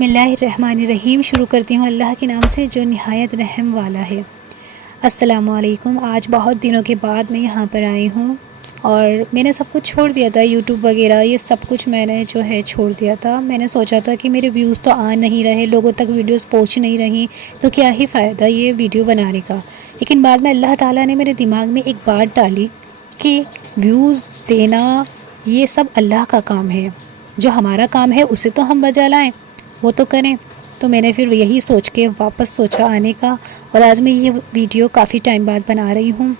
بسم اللہ الرحمن الرحیم۔ شروع کرتی ہوں اللہ کے نام سے جو نہایت رحم والا ہے۔ السلام علیکم۔ آج بہت دنوں کے بعد میں یہاں پر آئی ہوں اور میں نے سب کچھ چھوڑ دیا تھا، یوٹیوب وغیرہ یہ سب کچھ میں نے جو ہے چھوڑ دیا تھا۔ میں نے سوچا تھا کہ میرے ویوز تو آ نہیں رہے، لوگوں تک ویڈیوز پہنچ نہیں رہی، تو کیا ہی فائدہ یہ ویڈیو بنانے کا۔ لیکن بعد میں اللہ تعالیٰ نے میرے دماغ میں ایک بات ڈالی کہ ویوز دینا یہ سب اللہ کا کام ہے، جو ہمارا کام ہے اسے تو ہم بجا لائیں، وہ تو کریں۔ تو میں نے پھر یہی سوچ کے واپس سوچا آنے کا، اور آج میں یہ ویڈیو کافی ٹائم بعد بنا رہی ہوں۔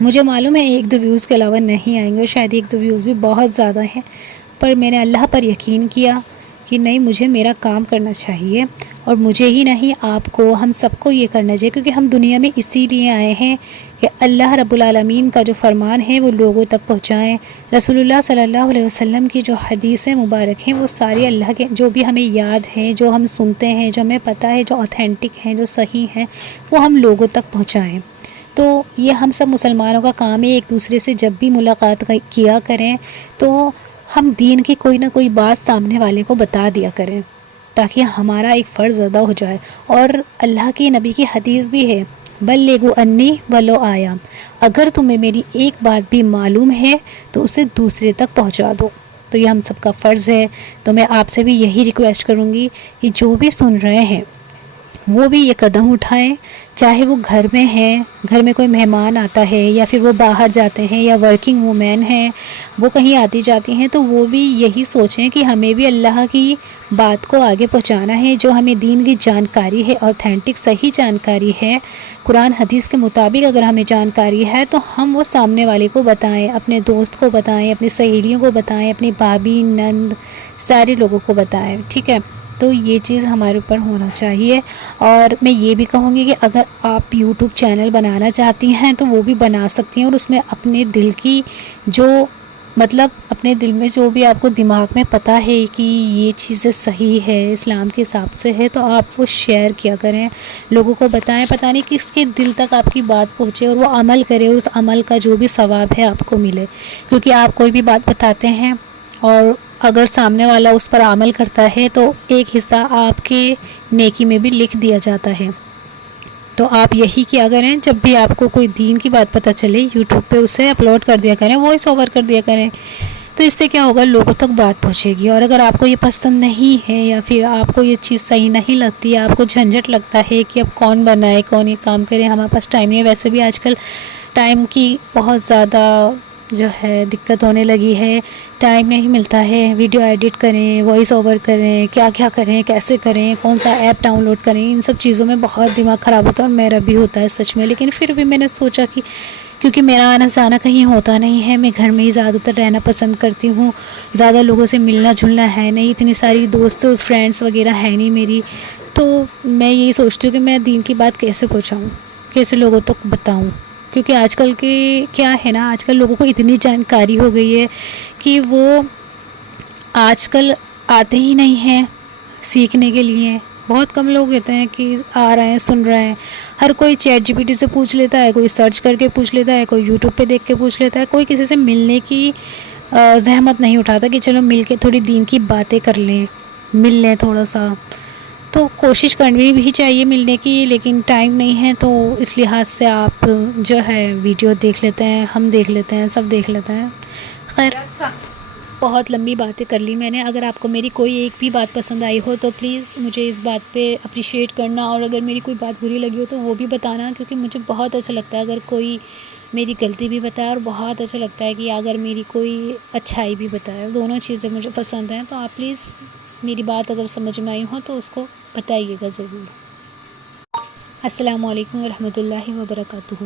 مجھے معلوم ہے ایک دو ویوز کے علاوہ نہیں آئیں گے، شاید ایک دو ویوز بھی بہت زیادہ ہیں، پر میں نے اللہ پر یقین کیا کہ نہیں، مجھے میرا کام کرنا چاہیے، اور مجھے ہی نہیں آپ کو، ہم سب کو یہ کرنا چاہیے، کیونکہ ہم دنیا میں اسی لیے آئے ہیں کہ اللہ رب العالمین کا جو فرمان ہے وہ لوگوں تک پہنچائیں۔ رسول اللہ صلی اللہ علیہ وسلم کی جو حدیثیں مبارک ہیں وہ ساری اللہ کے، جو بھی ہمیں یاد ہیں، جو ہم سنتے ہیں، جو ہمیں پتہ ہے، جو اوتھینٹک ہیں، جو صحیح ہیں، وہ ہم لوگوں تک پہنچائیں۔ تو یہ ہم سب مسلمانوں کا کام ہے، ایک دوسرے سے جب بھی ملاقات کیا کریں تو ہم دین کی کوئی نہ کوئی بات سامنے والے کو بتا دیا کریں، تاکہ ہمارا ایک فرض ادا ہو جائے۔ اور اللہ کی نبی کی حدیث بھی ہے، بلغوا انی ولو آیا، اگر تمہیں میری ایک بات بھی معلوم ہے تو اسے دوسرے تک پہنچا دو۔ تو یہ ہم سب کا فرض ہے۔ تو میں آپ سے بھی یہی ریکویسٹ کروں گی کہ جو بھی سن رہے ہیں وہ بھی یہ قدم اٹھائیں، چاہے وہ گھر میں ہیں، گھر میں کوئی مہمان آتا ہے، یا پھر وہ باہر جاتے ہیں، یا ورکنگ وومین ہیں، وہ کہیں آتی جاتی ہیں، تو وہ بھی یہی سوچیں کہ ہمیں بھی اللہ کی بات کو آگے پہنچانا ہے، جو ہمیں دین کی جانکاری ہے، اوتھینٹک صحیح جانکاری ہے، قرآن حدیث کے مطابق اگر ہمیں جانکاری ہے تو ہم وہ سامنے والے کو بتائیں، اپنے دوست کو بتائیں، اپنی سہیلیوں کو بتائیں، اپنی بھابھی نند سارے لوگوں کو بتائیں، ٹھیک ہے۔ تو یہ چیز ہمارے اوپر ہونا چاہیے۔ اور میں یہ بھی کہوں گی کہ اگر آپ یوٹیوب چینل بنانا چاہتی ہیں تو وہ بھی بنا سکتی ہیں، اور اس میں اپنے دل کی جو اپنے دل میں جو بھی آپ کو دماغ میں پتہ ہے کہ یہ چیزیں صحیح ہے، اسلام کے حساب سے ہے، تو آپ وہ شیئر کیا کریں، لوگوں کو بتائیں، پتہ نہیں کس کے دل تک آپ کی بات پہنچے اور وہ عمل کرے، اور اس عمل کا جو بھی ثواب ہے آپ کو ملے، کیونکہ آپ کوئی بھی بات بتاتے ہیں اور اگر سامنے والا اس پر عمل کرتا ہے تو ایک حصہ آپ کے نیکی میں بھی لکھ دیا جاتا ہے۔ تو آپ یہی کیا کریں، جب بھی آپ کو کوئی دین کی بات پتہ چلے یوٹیوب پہ اسے اپلوڈ کر دیا کریں، وائس اوور کر دیا کریں، تو اس سے کیا ہوگا، لوگوں تک بات پہنچے گی۔ اور اگر آپ کو یہ پسند نہیں ہے، یا پھر آپ کو یہ چیز صحیح نہیں لگتی، آپ کو جھنجھٹ لگتا ہے کہ اب کون بنائے، کون یہ کام کرے، ہمارے پاس ٹائم نہیں ہے، ویسے بھی آج کل ٹائم کی بہت زیادہ جو ہے دقت ہونے لگی ہے، ٹائم نہیں ملتا ہے، ویڈیو ایڈٹ کریں، وائس اوور کریں، کیا کیا کریں، کیسے کریں، کون سا ایپ ڈاؤن لوڈ کریں، ان سب چیزوں میں بہت دماغ خراب ہوتا ہے، اور میرا بھی ہوتا ہے سچ میں۔ لیکن پھر بھی میں نے سوچا کہ کیونکہ میرا آنا جانا کہیں ہوتا نہیں ہے، میں گھر میں ہی زیادہ تر رہنا پسند کرتی ہوں، زیادہ لوگوں سے ملنا جلنا ہے نہیں، اتنی ساری دوست فرینڈس وغیرہ ہے نہیں میری، تو میں یہی سوچتی ہوں کہ میں دین کی بات کیسے پہنچاؤں، کیسے لوگوں تک بتاؤں، کیونکہ آج کل کے کیا ہے نا، آج کل لوگوں کو اتنی جانکاری ہو گئی ہے کہ وہ آج کل آتے ہی نہیں ہیں سیکھنے کے لیے۔ بہت کم لوگ ہوتے ہیں کہ آ رہے ہیں، سن رہے ہیں، ہر کوئی چیٹ جی پی ٹی سے پوچھ لیتا ہے، کوئی سرچ کر کے پوچھ لیتا ہے، کوئی یوٹیوب پہ دیکھ کے پوچھ لیتا ہے، کوئی کسی سے ملنے کی زحمت نہیں اٹھاتا کہ چلو مل کے تھوڑی دین کی باتیں کر لیں، مل لیں تھوڑا سا۔ تو کوشش کرنی بھی چاہیے ملنے کی، لیکن ٹائم نہیں ہے، تو اس لحاظ سے آپ جو ہے ویڈیو دیکھ لیتے ہیں، ہم دیکھ لیتے ہیں، سب دیکھ لیتے ہیں۔ خیر، بہت لمبی باتیں کر لی میں نے۔ اگر آپ کو میری کوئی ایک بھی بات پسند آئی ہو تو پلیز مجھے اس بات پہ اپریشیٹ کرنا، اور اگر میری کوئی بات بری لگی ہو تو وہ بھی بتانا، کیونکہ مجھے بہت اچھا لگتا ہے اگر کوئی میری غلطی بھی بتائے، اور بہت اچھا لگتا ہے کہ اگر میری کوئی اچھائی بھی بتائے، دونوں چیزیں مجھے پسند ہیں۔ تو آپ پلیز میری بات اگر سمجھ میں آئی ہو تو اس کو بتائیے گا ضرور۔ السلام علیکم ورحمۃ اللہ وبرکاتہ۔